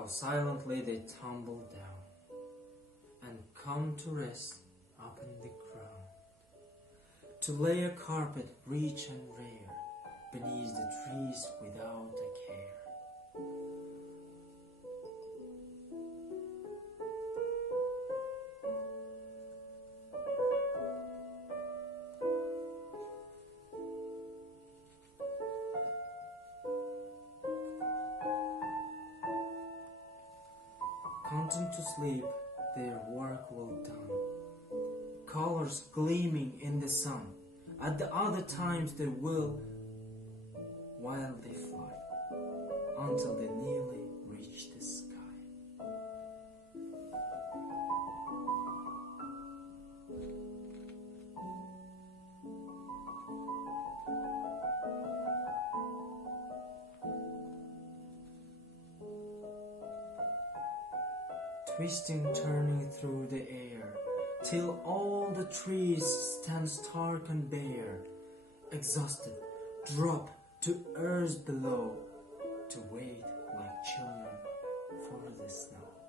how silently they tumble down and come to rest up in the ground, to lay a carpet rich and rare beneath the trees without a care. Content to sleep, their work well done, colors gleaming in the sun. At the other times they will wildly fly until they nearly reach the sky. Twisting, turning through the air, till all the trees stand stark and bare, exhausted, drop to earth below, to wait like children for the snow.